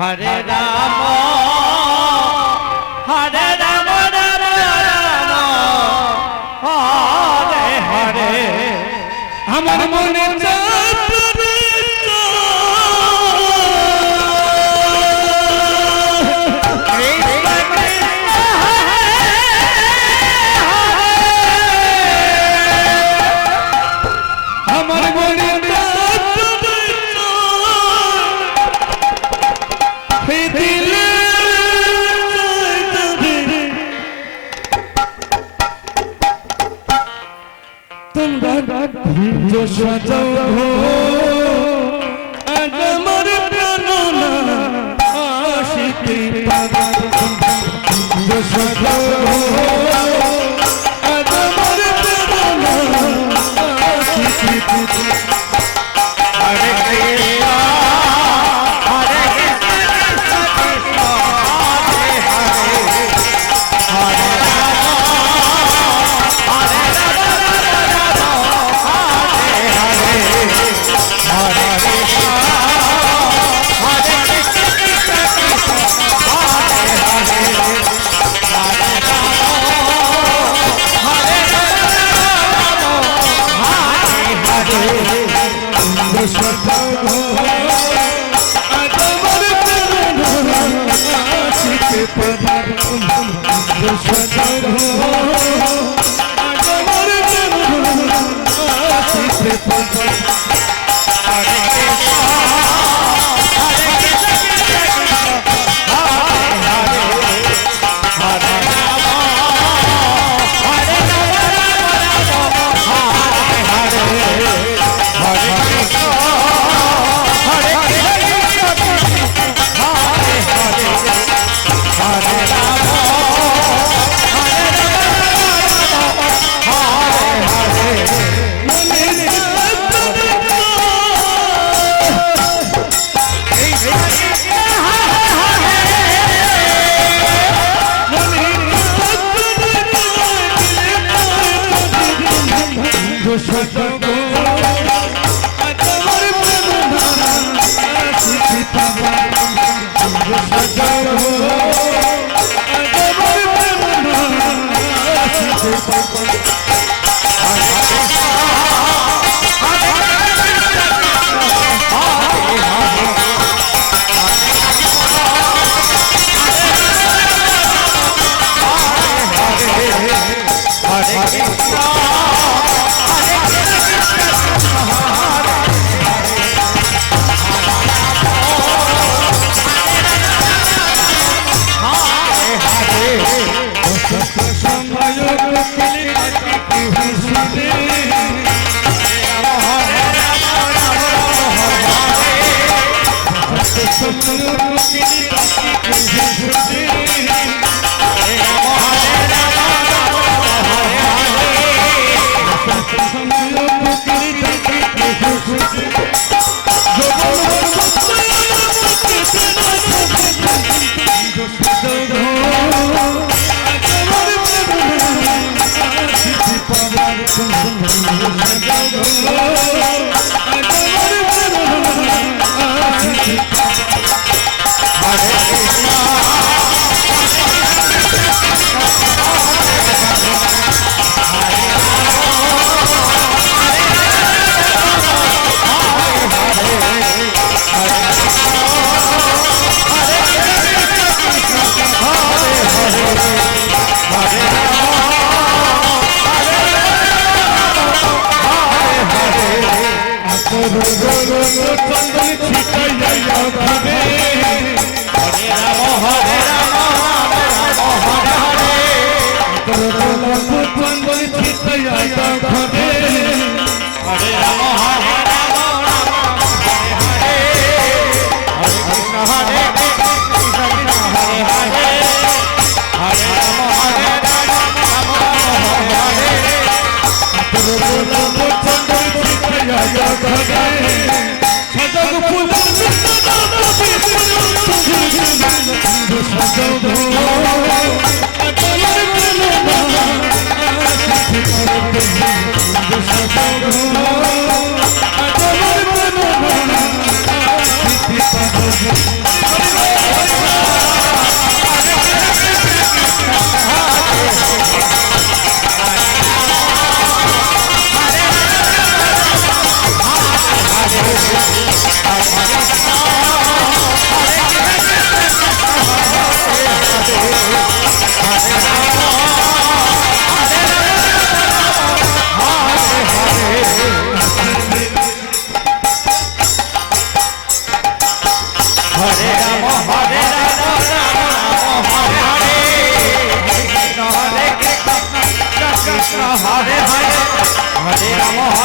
হরে রাম হরে রাম রাম রাম হরে হরে। আমার মনে চাপবে کنبر جشن جوهر Shut down the Joshua. ঘরে হরে রাম হরে রাম রাম রাধারে সজাগ ফুল কৃষ্ণ হরে